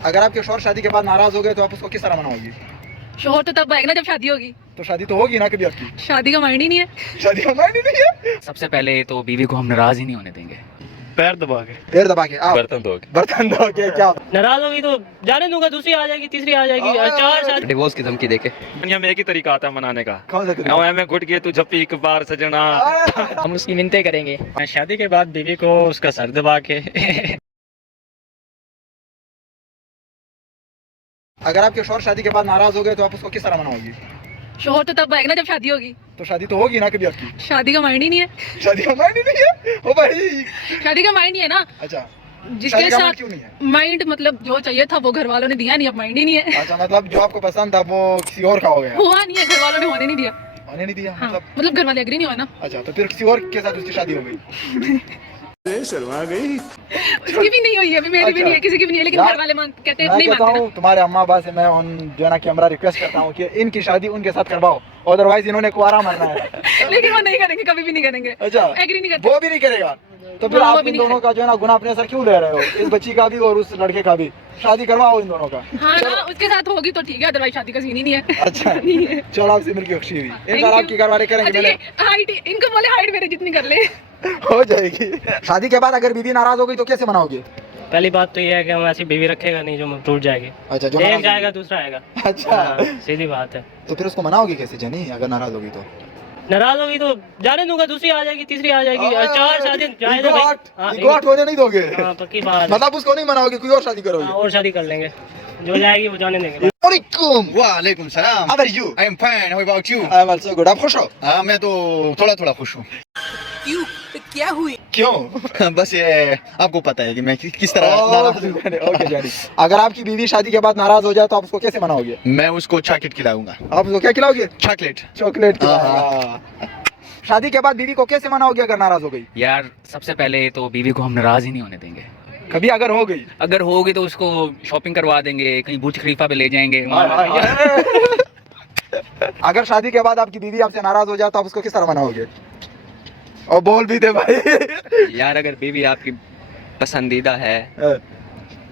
अगर आपके शौहर शादी के बाद नाराज हो गए तो आप उसको किस तरह मनाओगी? शोहर तो तब आएगा ना जब शादी होगी। तो शादी तो होगी ना कभी आपकी? शादी का मायने ही नहीं है। शादी का मायने नहीं है। सबसे पहले तो बीवी को हम नाराज ही नहीं होने देंगे। पैर दबा के आप बर्तन धो के क्या नाराज होगी तो जाने दूंगा, दूसरी आ जाएगी, तीसरी आ जाएगी, चार शादी। डिवोर्स की धमकी देके दुनिया में एक ही तरीका आता है मनाने का। कौन सा तरीका? मैं घुट के तू झप्पी एक बार सजना। हम उसकी मिन्नतें करेंगे शादी के बाद बीवी को उसका सर दबा के। अगर आपके शौहर शादी के बाद नाराज हो गए तो आप उसको किस तरह मनाओगी? शोहर तो तब आएगा ना जब शादी होगी। तो शादी तो होगी ना कभी आपकी? शादी का मायने ही नहीं है। शादी का मायने नहीं है ओ भाई। शादी का माइंड ही है ना। अच्छा जिसके शादी का साथ mind क्यों नहीं है? माइंड मतलब जो चाहिए था वो घर वालों ने दिया नहीं, अब माइंड ही नहीं है। अच्छा मतलब जो आपको पसंद था वो किसी और का हो गया? हुआ नहीं है, घर वालों ने होने नहीं दिया। होने नहीं दिया हाँ, मतलब घर वाले एग्री नहीं हुआ ना। अच्छा तो फिर किसी और के साथ उसकी शादी हो गई? शर्मा गई। उसकी भी नहीं हुई है, अभी मेरी भी नहीं है, किसी की भी नहीं है, लेकिन घर वाले कहते हैं नहीं मैं कहता मानते हूँ तुम्हारे अम्मा अब्बा से मैं जो है ना कैमरा रिक्वेस्ट करता हूँ कि इनकी शादी उनके साथ करवाओ, अदरवाइज इन्होंने कुआरा मरना है। ना। लेकिन वो नहीं करेंगे, कभी भी नहीं करेंगे। अच्छा एग्री नहीं करते। वो भी नहीं करेगा तो फिर हाँ, वो आप भी इन नहीं दोनों का जो है ना गुनाह अपने सर क्यों ले रहे हो? इस बच्ची का भी और उस लड़के का भी शादी करवाओ इन दोनों का। हाँ ना, उसके साथ होगी तो ठीक है, अदरवाइज शादी का सीन ही नहीं है। अच्छा नहीं है। चलो आपसे मिलकर खुशी हुई। इन Thank बार you। आपकी घर वाले करेंगे अच्छा, मैंने ये हाइट इनको बोले हाइट मेरे जितनी कर ले। हो जाएगी। शादी के बाद अगर बीवी नाराज हो गई तो कैसे मनाओगे? पहली बात तो ये है कि हम ऐसी बीवी रखेगा नहीं जो टूट जाएगी। अच्छा जो एक नाराज जाएगा होगी। दूसरा आएगा। अच्छा हाँ, सीधी बात है। तो फिर उसको मनाओगे कैसे जनी अगर नाराज होगी तो? नाराज होगी तो जाने दूंगा, दूसरी आ जाएगी, तीसरी आ जाएगी, चार शादी जाएगा इगो भाई। हट, हाँ, इगो हट होने नहीं दोगे? हाँ, पक्की बात है। मतलब उसको नहीं मनाओगे, कोई और शादी हाँ, करोगे? और शादी कर लेंगे, जो जाएगी वो जाने देंगे। वालेकुम सलाम। How are you? I am fine, how about you? I am also good. आप खुश हो? हाँ मैं तो थोड़ा खुश हूँ। क्यों? क्या हुई? क्यों? बस ये आपको पता है कि मैं किस तरह नाराज हूँ। ओके जानी। अगर आपकी बीवी शादी के बाद नाराज हो जाए तो आप उसको कैसे मनाओगे? मैं उसको चॉकलेट खिलाऊंगा। आप उसको क्या खिलाओगे? चॉकलेट। चॉकलेट। हाँ। शादी के बाद बीवी को कैसे मनाओगे अगर नाराज हो गई? यार सबसे पहले तो बीवी को हम नाराज ही नहीं होने देंगे। कभी अगर हो गई? अगर होगी तो उसको शॉपिंग करवा देंगे, कहीं बुर्ज खलीफा पे ले जाएंगे। अगर शादी के बाद आपकी बीवी आपसे नाराज हो जाए तो आप उसको किस तरह मनाओगे? और बोल भी दे भाई। यार अगर बीवी आपकी पसंदीदा है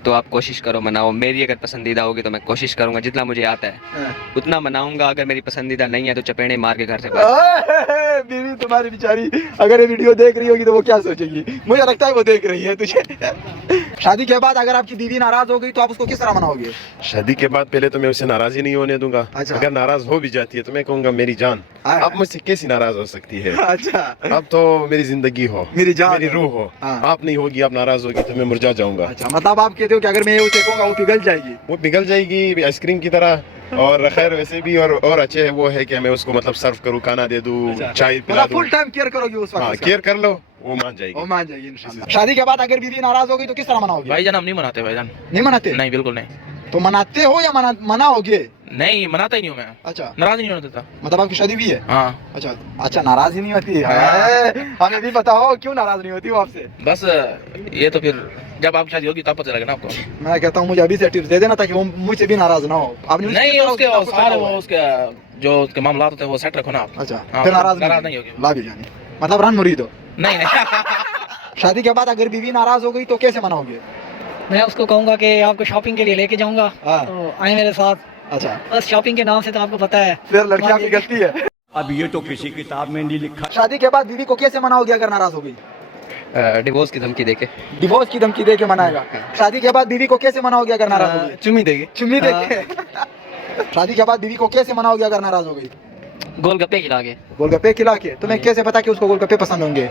तो आप कोशिश करो मनाओ। मेरी अगर पसंदीदा होगी तो मैं कोशिश करूंगा जितना मुझे आता है उतना मनाऊंगा। अगर मेरी पसंदीदा नहीं है तो चपेड़े मार के घर से बाहर। बीवी तुम्हारी बेचारी अगर ये वीडियो देख रही होगी तो वो क्या सोचेगी? मुझे लगता है वो देख रही है तुझे। शादी के बाद अगर आपकी बीवी नाराज हो गई तो आप उसको किस तरह मनाओगे? शादी के बाद पहले तो मैं उसे नाराज ही नहीं होने दूंगा। अच्छा। अगर नाराज हो भी जाती है तो मैं कहूंगा मेरी जान हाँ। आप मुझसे कैसी नाराज हो सकती है? अच्छा अब तो मेरी जिंदगी हो, मेरी जान मेरी हो। रूह हो। हाँ। आप नहीं होगी, आप नाराज होगी तो मैं मुरझा जाऊंगा। अच्छा मतलब आप कहते हो कि अगर मैं ये उसे कहूंगा वो पिघल जाएगी? वो पिघल जाएगी आइसक्रीम की तरह। और खैर वैसे भी और अच्छे है वो है कि मैं उसको मतलब सर्व करूँ, खाना दे दूँ, चाय पिला दूँ। फुल टाइम केयर करोगे उस हाँ वक्त? केयर कर लो, वो मान वो जाएगी। मान जाएगी इंशाल्लाह। शादी के बाद अगर बीवी नाराज हो गई तो किस तरह मनाओगे? भाईजान हम नहीं मनाते भाईजान। नहीं मनाते? नहीं बिल्कुल नहीं। तो मनाते हो या मनाओगे? नहीं मनाता ही नहीं हूँ मैं। अच्छा नाराज नहीं होने देता। मतलब आपकी शादी भी है? हाँ अच्छा अच्छा नाराज ही नहीं होती है। हमें भी बताओ क्यों नाराज नहीं होती वो आपसे? बस ये तो फिर जब आपकी शादी होगी तब पता चलेगा ना आपको। मैं कहता हूँ मुझे अभी से टिप्स दे देना ताकि वो मुझसे भी नाराज ना हो। आपने नहीं उसके सारे वो उसके जो उसके मामला होते हैं वो सेट रखो ना आप। अच्छा हाँ, फिर नाराज नहीं होगी। ला भी जानी मतलब रन मुरीद हो। नहीं नहीं। शादी के बाद अगर बीवी नाराज हो गई तो कैसे मनाओगे? मैं उसको कहूंगा कि आपको शॉपिंग के लिए लेके जाऊंगा, हाँ। तो आए मेरे साथ। अच्छा बस शॉपिंग के नाम से तो आपको पता है फिर लड़की आपकी गलती है। अब ये तो किसी किताब में नहीं लिखा। शादी के बाद बीवी को कैसे मनाओगे अगर नाराज हो गई? डिवोर्स की धमकी देके। डिवोर्स की धमकी दे के मनाएगा। शादी के बाद बीवी को कैसे मनाओगे अगर नाराज हो गई? चुम्मी देके। चुम्मी दे के। शादी के बाद बीवी को कैसे मनाओगे अगर नाराज हो गई? गोलगप्पे खिला के। गोलगप्पे खिला के? तुम्हें कैसे पता कि उसको गोलगप्पे पसंद होंगे?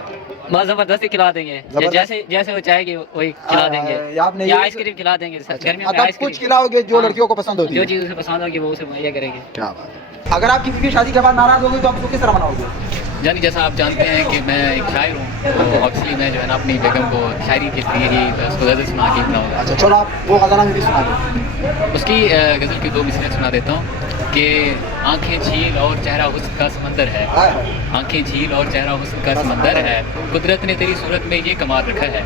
बस जबरदस्ती खिला देंगे, जैसे वो चाहेगी वही खिला देंगे, आपने या आइसक्रीम खिला देंगे। गर्मियों में आप आइसक्रीम कुछ खिलाओगे जो लड़कियों को पसंद होती जो है? चीज़ उसे पसंद होगी वो उसे मुहैया करेंगे। क्या बात है। अगर आपकी बीवी शादी के बाद नाराज हो गई तो आप उसको किस तरह मनाओगे? यानी जैसा आप जानते हैं कि मैं एक शायर हूँ, तो ऑब्वियसली मैं जो है ना अपनी बेगम को शायरी के लिए ही उसको गज़ल सुना के बनाऊँगा। अच्छा चलो आप वो गज़ल में भी सुना दो। उसकी गज़ल की 2 मिसरें सुना देता हूँ कि आंखें झील और चेहरा हुस्न का समंदर है। आंखें झील और चेहरा हुस्न का समंदर है। कुदरत ने तेरी सूरत में ये कमाल रखा है।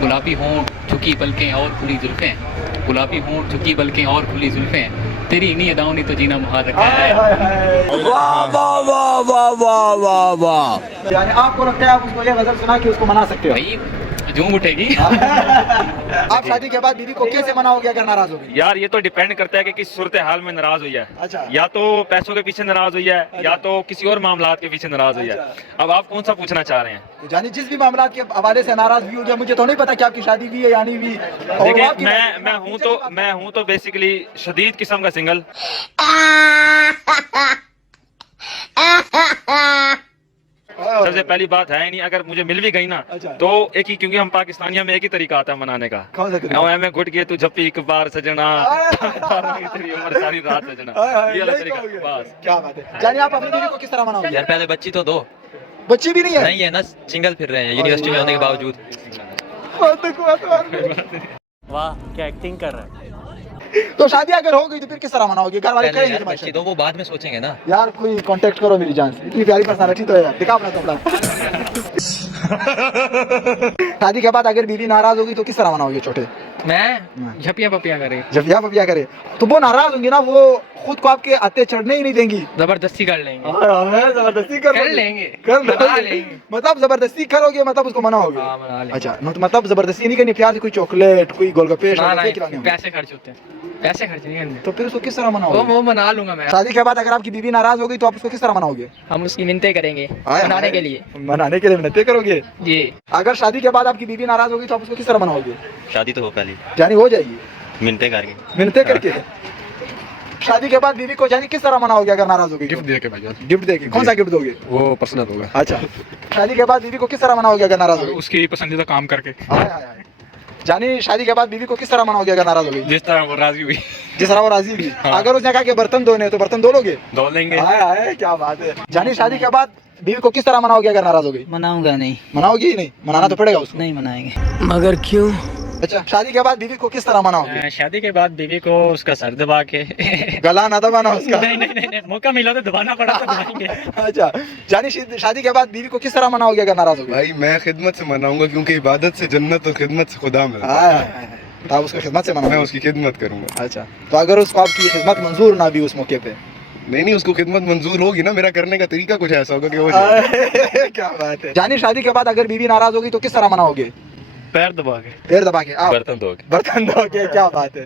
गुलाबी होंठ झुकी पलकें और खुली जुल्फें। गुलाबी होंठ झुकी पलकें और खुली जुल्फें। तेरी इन्हीं अदाओं ने तो जीना मुहाल रखा है। वाह वाह वाह वाह वाह वाह वाह। यानी आपको लगता है आप उसको ये गज़ल सुना के उसको मना सकते हो? भाई झूम उठेगी। आप शादी के बाद बीवी को कैसे मनाओगे अगर नाराज होगी? यार ये तो डिपेंड करता है कि किस सूरत हाल में नाराज हुई है। अच्छा। या तो पैसों के पीछे नाराज हुई है, या तो किसी और मामलात के पीछे नाराज हुई है। अब आप कौन सा पूछना चाह रहे हैं? तो जानी जिस भी मामला के हवाले से नाराज भी हो गया, मुझे तो नहीं पता कि आपकी शादी भी है या नहीं भी। और देखिए आपकी मैं हूँ तो बेसिकली शदीद किस्म का सिंगल। सबसे पहली बात है नहीं, अगर मुझे मिल भी गई ना अच्छा। तो एक ही, क्योंकि हम पाकिस्तानियों में एक ही तरीका आता है मनाने का। कौन सा तरीका? मैं घुट गए तू झप्पी एक बार सजना, तेरी उम्र सारी रात सजना, ये वाला तरीका बस। क्या बात है। जानी आप अपनी बीवी को किस तरह मनाओगे? यार पहले बच्ची तो दो। बच्ची भी नहीं है? नहीं है ना, सिंगल फिर रहे हैं यूनिवर्सिटी में होने के बावजूद। वाह क्या एक्टिंग कर रहा है। तो शादी अगर हो गई तो फिर किस तरह मनाओगे? घर वाले पहले करेंगे यार तुम्हारी बच्ची शादी? दो, वो बाद में सोचेंगे ना। यार कोई कांटेक्ट करो मेरी जान से, इतनी प्यारी पर्सनालिटी तो है यार, दिखा अपना कपड़ा। शादी के बाद अगर बीवी नाराज होगी तो किस तरह मनाओगे छोटे? मैं झपिया पपिया करे, जब या बबिया करे तो वो नाराज होंगी ना, वो खुद को आपके आते चढ़ने ही नहीं देंगी। जबरदस्ती कर लेंगे। जबरदस्ती कर लेंगे, कर मना लेंगे। लेंगे। मतलब जबरदस्ती करोगे, मतलब उसको मनाओगे? हाँ, मना लेंगे। अच्छा मतलब जबरदस्ती नहीं करनी, प्यार से कोई चॉकलेट, कोई गोलगप्पे ना, शॉकलेट खिलाने होंगे। पैसे खर्च होते हैं, पैसे खर्च नहीं करने। तो फिर उसको किस तरह मनाओगे? वो मना लूंगा मैं। शादी के बाद अगर आपकी बीवी नाराज हो गई तो आप उसको किस तरह मनाओगे? हम उसकी मिन्नतें करेंगे आए, मनाने आए। के लिए। मनाने के लिए मिन्नतें करोगे? जी। अगर शादी के बाद आपकी बीवी नाराज होगी तो आप उसको किस तरह मनाओगे? शादी तो हो पहले, जानी हो जाएगी मिलते करके। मिन्नतें करके। शादी के बाद बीवी को जानी किस तरह मनाओगे अगर नाराज होगी? गिफ्ट दे के भाई, गिफ्ट देके। कौन सा गिफ्ट दोगे? वो पर्सनल होगा। अच्छा। शादी के बाद बीवी को किस तरह मनाओगे अगर नाराज होगी? उसकी पसंदीदा काम करके, आए, आए, आए। जानी शादी के बाद बीवी को किस तरह मनाओगे अगर नाराज होगी? जिस तरह वो राजी हुई जिस तरह वो राजी भी। अगर उसने कहा कि बर्तन धोने तो बर्तन धो लोगे? धो लेंगे। आए, आए, क्या बात है। जानी शादी के बाद बीवी को किस तरह मनाओगे अगर नाराज हो गई? मनाऊंगा नहीं। मनाओगी ही नहीं? मनाना तो पड़ेगा उसको। नहीं मनाएंगे। मगर क्यों? अच्छा। शादी के बाद बीवी को किस तरह मनाओगे? शादी के बाद बीवी को उसका सर दबा के गला ना दबाना उसका? नहीं मौका मिला तो दबाना पड़ा तो दबाएंगे। अच्छा। जानी शादी के बाद बीवी को किस तरह मनाओगे अगर नाराज हो गई? भाई मैं खिदमत से मनाऊंगा, क्योंकि इबादत से जन्नत और खिदमत से खुदा मिलता है। तो आप उसको खिदमत से मैं मनाओगे? उसकी खिदमत करूंगा। अच्छा। तो अगर उसको आपकी खिदमत मंजूर ना भी उस मौके पे? नहीं, उसको खिदमत मंजूर होगी ना, मेरा करने का तरीका कुछ ऐसा होगा कि हो जाए। क्या बात है। जानी शादी के बाद अगर बीवी नाराज होगी तो किस तरह मनाओगे? पैर दबा के। पैर दबा के? आप बर्तन धो के। बर्तन धो के? क्या बात है।